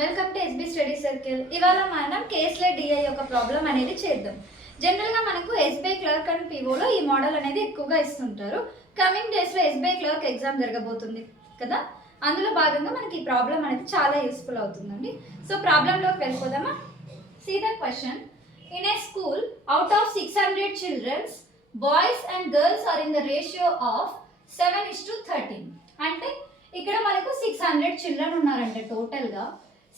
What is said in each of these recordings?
Welcome to SB study circle. ఇవాళ మనం caselet DI యొక్క ప్రాబ్లం అనేది చేద్దాం. జనరల్గా మనకు ఎస్బీఐ క్లర్క్ అండ్ పీఓలో ఈ మోడల్ అనేది ఎక్కువగా ఇస్తుంటారు. కమింగ్ డేస్లో ఎస్బీఐ క్లర్క్ ఎగ్జామ్ జరగబోతుంది కదా, అందులో భాగంగా మనకి ఈ ప్రాబ్లం అనేది చాలా యూస్ఫుల్ అవుతుందండి. సో ప్రాబ్లంలోకి వెళ్ళిపోదామా. See the question. In a school out of 600 children boys and girls are in the ratio of 7:13. అంటే ఇక్కడ మనకు 600 చిల్డ్రన్ ఉన్నారంట. టోటల్గా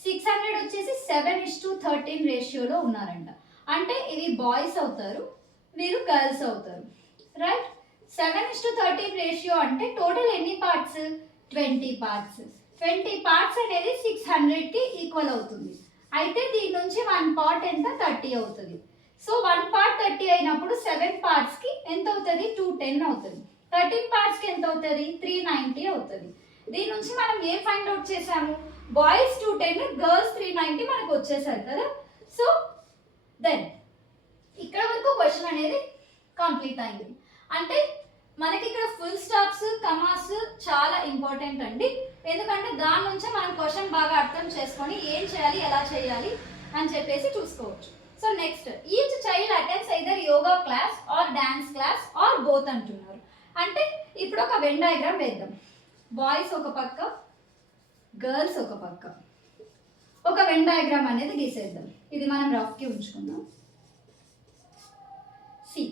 600 వచ్చేసి 7:13 రేషియోలో ఉన్నారంట. అంటే ఇవి బాయ్స్ అవుతారు, వీరు గర్ల్స్ అవుతారు, రైట్. 7:13 రేషియో అంటే టోటల్ ఎన్ని పార్ట్స్? 20 పార్ట్స్. 20 పార్ట్స్ అనేది 600కి ఈక్వల్ అవుతుంది. అయితే దీని నుంచి 1 పార్ట్ ఎంత? 30 అవుతుంది. సో 1 పార్ట్ 30 అయినప్పుడు 7 పార్ట్స్కి ఎంత అవుతుంది? 210 అవుతుంది. 13 పార్ట్స్కి ఎంత అవుతుంది? 390 అవుతుంది. దీని నుంచి మనం ఏం ఫైండ్ అవుట్ చేసాము? బాయ్స్ 210, గర్ల్స్ 390 మనకు వచ్చేసారు కదా. సో దెన్ ఇక్కడ వరకు క్వశ్చన్ అనేది కంప్లీట్ అయింది. అంటే మనకి ఇక్కడ ఫుల్ స్టాప్స్, కమాస్ చాలా ఇంపార్టెంట్ అండి. ఎందుకంటే దాని నుంచే మనం క్వశ్చన్ బాగా అర్థం చేసుకొని ఏం చేయాలి, ఎలా చేయాలి అని చెప్పేసి చూసుకోవచ్చు. So next, each child attends either yoga class or dance class or both అంటున్నారు. అంటే ఇప్పుడు ఒక వెన్ డయాగ్రామ్ వేద్దాం. బాయ్స్ ఒక పక్క, గర్ల్స్ ఒక పక్క, ఒక వెన్ డయాగ్రామ్ అనేది గీసేద్దాం. ఇది మనం రఫ్కి ఉంచుకుందాం. సి,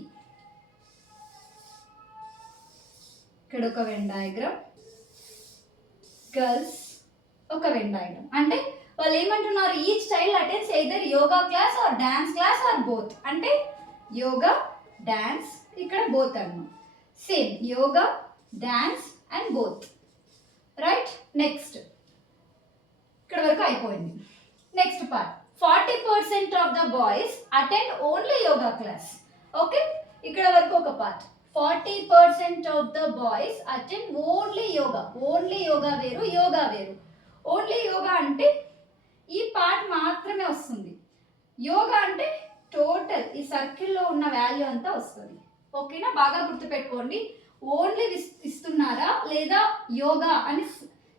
ఇక్కడ ఒక వెన్ డయాగ్రామ్, గర్ల్స్ ఒక వెన్ డయాగ్రామ్. అంటే వాళ్ళు ఏమంటున్నారు? Each child attends either yoga class or dance class or both. అంటే యోగా, డాన్స్, ఇక్కడ బోత్ అన్నమాట. Same yoga, dance and both, right. Next ఇక్కడ వరకు అయిపోయింది. Next part, 40% of the boys attend only yoga class. Okay, ఇక్కడ వరకు ఒక part. 40% of the boys attend only yoga. Only yoga వేరు, యోగా వేరు. ఓన్లీ యోగా అంటే ఈ పార్ట్ మాత్రమే వస్తుంది. యోగా అంటే టోటల్ ఈ సర్కిల్లో ఉన్న వాల్యూ అంతా వస్తుంది. ఓకేనా, బాగా గుర్తుపెట్టుకోండి. ఓన్లీ ఇస్తున్నారా లేదా యోగా అని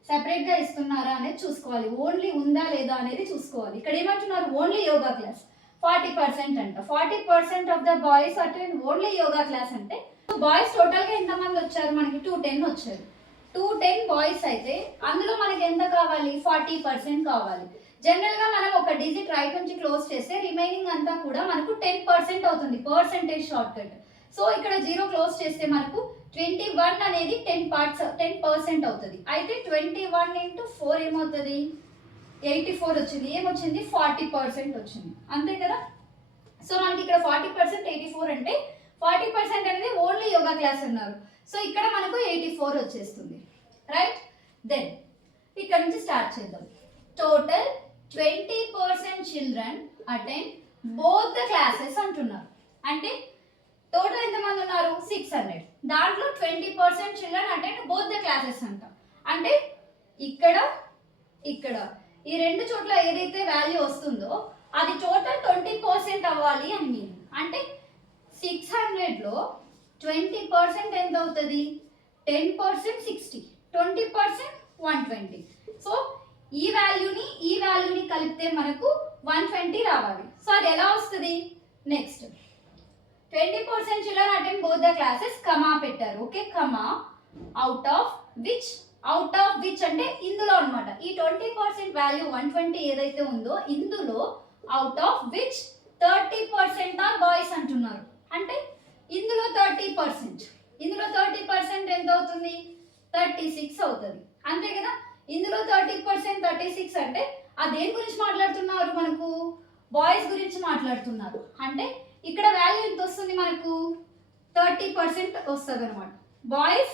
సెపరేట్గా ఇస్తున్నారా అనేది చూసుకోవాలి. ఓన్లీ ఉందా లేదా అనేది చూసుకోవాలి. ఇక్కడ ఏమంటున్నారు? ఓన్లీ యోగా క్లాస్ 40% అంట. 40% of the boys attend only yoga class అంటే బాయ్స్ టోటల్గా ఎంతమంది వచ్చారు? మనకి 210 వచ్చారు. 210 బాయ్స్ అయితే అందులో మనకి ఎంత కావాలి? 40% కావాలి. జనరల్గా మనం ఒక డిజిట్ రైట్ నుంచి క్లోజ్ చేస్తే రిమైనింగ్ అంతా కూడా మనకు 10% అవుతుంది. Percentage short cut. సో ఇక్కడ 0 క్లోజ్ చేస్తే మనకు 21 అనేది 10% అవుతుంది. అయితే 21 × 4 ఏమవుతుంది? 84 వచ్చింది. ఏమొచ్చింది? 40% వచ్చింది. అంతే కదా. సో మనకి ఇక్కడ 40%, 84 అంటే 40% అనేది ఓన్లీ యోగా క్లాస్ అన్నారు. సో ఇక్కడ మనకు 84 వచ్చేస్తుంది, రైట్. దెన్ ఇక్కడ నుంచి స్టార్ట్ చేద్దాం. Total 20% children attend both the classes అంటున్నారు. అంటే టోటల్ ఎంతమంది ఉన్నారు? 600. దాంట్లో 20% children attend both the classes అంట. అంటే ఇక్కడ ఇక్కడ ఈ రెండు చోట్ల ఏదైతే వాల్యూ వస్తుందో అది టోటల్ 20% అవ్వాలి అని మీన్. అంటే 600లో 20% ఎంత అవుతుంది? 10% 60, 20% 120. సో ఈ వాల్యూని కలిపితే మనకు 120 రావాలి. సో అది ఎలా వస్తుంది? Next 20% children attend both the classes, comma పెట్టారు. Okay, comma out of which అంటే ఇందులో అన్నమాట. ఈ 20% వాల్యూ 120 ఏదైతే ఉందో ఇందులో out of which 30% are boys అంటున్నారు. అంటే ఇందులో 30%, ఇందులో 30% ఎంత అవుతుంది? 36 అవుతుంది. అంతే కదా. ఇందులో 30%, 36 అంటే అదేం గురించి మాట్లాడుతున్నారు? మనకు బాయ్స్ గురించి మాట్లాడుతున్నారు. అంటే ఇక్కడ వాల్యూ ఎంత వస్తుంది? మనకు 30% వస్తుంది అనమాట. బాయ్స్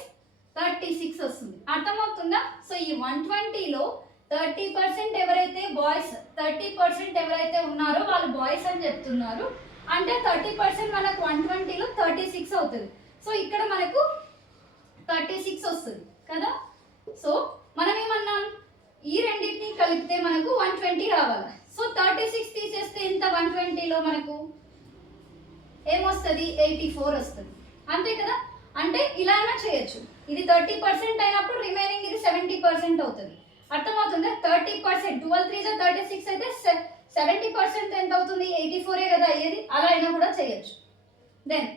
36 వస్తుంది. అర్థమవుతుందా? సో ఈ 120లో 30% ఎవరైతే బాయ్స్, 30% ఎవరైతే ఉన్నారో వాళ్ళు బాయ్స్ అని చెప్తున్నారు. అంటే 30% మనకు 120లో 36 అవుతుంది. సో ఇక్కడ మనకు 36 వస్తుంది కదా. సో మనం ఏమన్నాం? ఈ రెండింటిని కలిపితే మనకు 120 రావాలి. సో 36 తీసేస్తే ఎంత? 120లో మనకు ఏమొస్తుంది? 84 వస్తుంది. అంతే కదా. అంటే ఇలా అయినా చేయొచ్చు. ఇది 30% అయినప్పుడు రిమైనింగ్ ఇది 70% అవుతుంది. అర్థమవుతుందా? 30%, 12 3 36 అయితే 70% ఎంత అవుతుంది? 84 కదా అయ్యేది. అలా అయినా కూడా చేయొచ్చు. దెన్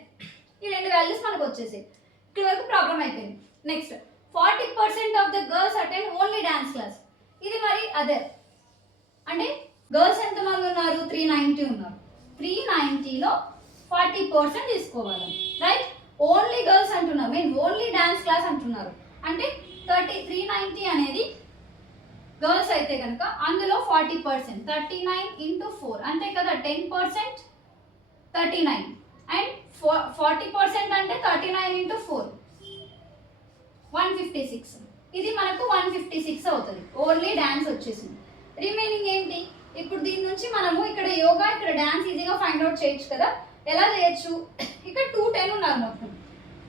ఈ రెండు వాల్యూస్ మనకు వచ్చేసాయి. ఇక్కడ వరకు ప్రాబ్లం అయిపోయింది. Next 40% of the girls attend only dance class. ఇది మరి అదర్ అంటే గర్ల్స్ ఎంతమంది ఉన్నారు? 390 ఉన్నారు. 390లో 40% తీసుకోవాలి, రైట్? ఓన్లీ గర్ల్స్ అంటున్నారు, మీన్ ఓన్లీ డాన్స్ క్లాస్ అంటున్నారు. అంటే 390 అనేది గర్ల్స్ అయితే కనుక అందులో 40%, 39 into 4 అంతే కదా, 10%, 39 అండ్ 40% అంటే 39 into 4 156. ఇది మనకు 156 అవుతుంది. ఓన్లీ డాన్స్ వచ్చేసింది. రిమైనింగ్ ఏంటి? ఇప్పుడు దీని నుంచి మనము ఇక్కడ యోగా, ఇక్కడ డాన్స్ ఈజీగా ఫైండ్ అవుట్ చేయొచ్చు కదా. ఎలా చేయొచ్చు? ఇక్కడ 210 ఉన్నారు, మొత్తం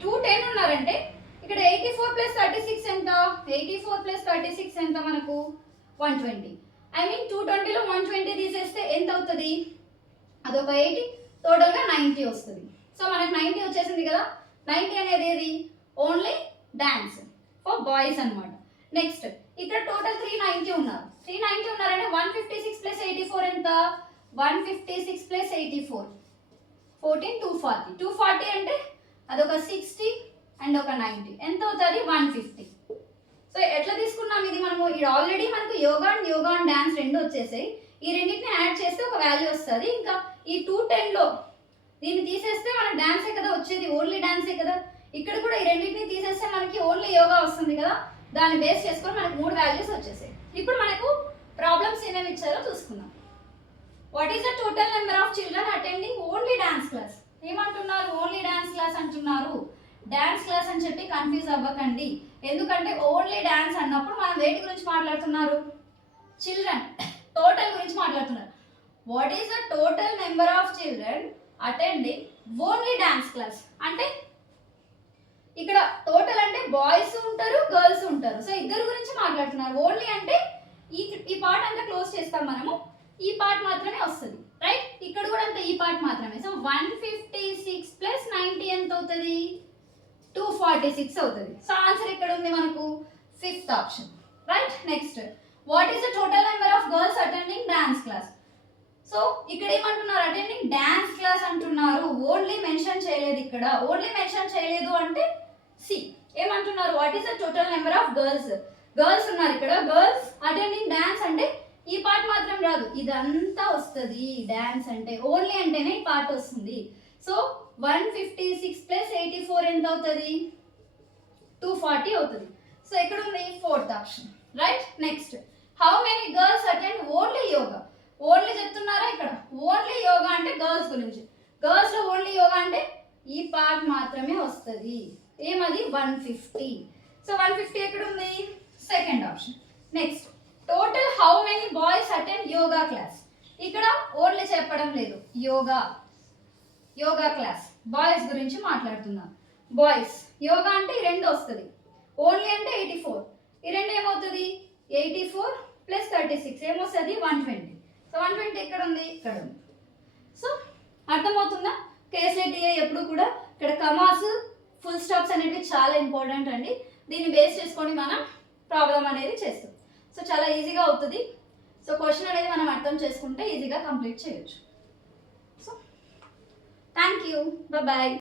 210 ఉన్నారంటే ఇక్కడ 84 + 36 ఎంత? 84 + 36 ఎంత మనకు? 120. ఐ మీన్ 220లో 120 తీసేస్తే ఎంత అవుతుంది? అదొక 80, టోటల్గా 90 వస్తుంది. సో మనకు 90 వచ్చేసింది కదా. 90 అనేది ఏది? ఓన్లీ డాన్స్ ఫర్ బాయ్స్ అనమాట. నెక్స్ట్ ఇక్కడ టోటల్ 390 ఉన్నారు. 390 ఉన్నారంటే 156 + 84 ఎంత? 156 + 84 14, 240. 240 అంటే అదొక 60 అండ్ ఒక 90 ఎంత అవుతుంది? 150. సో ఎట్లా తీసుకున్నాం ఇది మనము? ఇది ఆల్రెడీ మనకు యోగా అండ్ డాన్స్ రెండు వచ్చేసాయి. ఈ రెండింటిని యాడ్ చేస్తే ఒక వాల్యూ వస్తుంది. ఇంకా ఈ 210లో దీన్ని తీసేస్తే మనకు డాన్సే కదా వచ్చేది, ఓన్లీ డాన్సే కదా. ఇక్కడ కూడా ఈ రెండింటిని తీసేస్తే మనకి ఓన్లీ యోగా వస్తుంది కదా. దాన్ని బేస్ చేసుకొని మనకు 3 వాల్యూస్ వచ్చేసాయి. ఇప్పుడు మనకు ప్రాబ్లమ్స్ ఏమేమి ఇచ్చారో చూసుకుందాం. What is the total number of children attending only dance class? ఏమంటున్నారు? ఓన్లీ డాన్స్ క్లాస్ అంటున్నారు. డాన్స్ క్లాస్ అని చెప్పి కన్ఫ్యూజ్ అవ్వకండి. ఎందుకంటే ఓన్లీ డాన్స్ అన్నప్పుడు మనం వేటి గురించి మాట్లాడుతున్నారు? చిల్డ్రన్ టోటల్ గురించి మాట్లాడుతున్నారు. What is the total number of children attending only dance class? అంటే ఇక్కడ టోటల్ అంటే బాయ్స్ ఉంటారు, గర్ల్స్ ఉంటారు. సో ఇద్దరు గురించి మాట్లాడుతున్నారు. ఓన్లీ అంటే ఈ పార్ట్ అంతా క్లోజ్ చేస్తాం మనము, ఈ పార్ట్ మాత్రమే వస్తుంది, రైట్? ఇక్కడ కూడా అంత ఈ పార్ట్ మాత్రమే. సో 156 + 90 ఎంత అవుతుంది? 246 అవుతుంది. సో ఆన్సర్ ఇక్కడ ఉంది మనకు, 5th option, right? Next what is the total number of girls attending dance class? So ఇక్కడ ఏమంటున్నారు? అటెండింగ్ డాన్స్ క్లాస్ అంటున్నారు. ఓన్లీ మెన్షన్ చేయలేదు ఇక్కడ. ఓన్లీ మెన్షన్ చేయలేదు అంటే సి ఏమంటున్నారు? What is the total number of girls? Girls ఉన్నారు ఇక్కడ. గర్ల్స్ అటెండింగ్ డాన్స్ అంటే ఈ పార్ట్ మాత్రం రాదు, ఇదంతా వస్తుంది. డాన్స్ అంటే ఓన్లీ అంటేనే ఈ పార్ట్ వస్తుంది. సో 156 + 84 ఎంత అవుతుంది? 240 అవుతుంది. సో ఎక్కడ ఉంది? 4th option, right? Next how many girls attend only yoga? Only చెప్తున్నారా ఇక్కడ? ఓన్లీ యోగా అంటే గర్ల్స్ గురించి. గర్ల్స్ లో ఓన్లీ యోగా అంటే ఈ పార్ట్ మాత్రమే వస్తుంది. ఏమది? 150. సో 150 ఎక్కడ ఉంది? 2nd option. Next total how many boys attend yoga class? ఇక్కడ ఓన్లీ చెప్పడం లేదు, యోగా క్లాస్ బాయ్స్ గురించి మాట్లాడుతున్నాం. బాయ్స్ యోగా అంటే ఈ రెండు వస్తుంది. ఓన్లీ అంటే 84, ఈ రెండు ఏమవుతుంది? 84 + 36 ఏమొస్తుంది? 120. సో 120 ఎక్కడ ఉంది? ఇక్కడ ఉంది. సో అర్థమవుతుందా? కేఎస్ఏటీఏ ఎప్పుడు కూడా ఇక్కడ కమాస్, ఫుల్ స్టాప్స్ అనేవి చాలా ఇంపార్టెంట్ అండి. దీన్ని బేస్ చేసుకొని మనం ప్రాబ్లం అనేది చేస్తాం. సో చాలా ఈజీగా అవుతుంది. సో క్వశ్చన్ అనేది మనం అర్థం చేసుకుంటే ఈజీగా కంప్లీట్ చేయొచ్చు. So thank you, bye.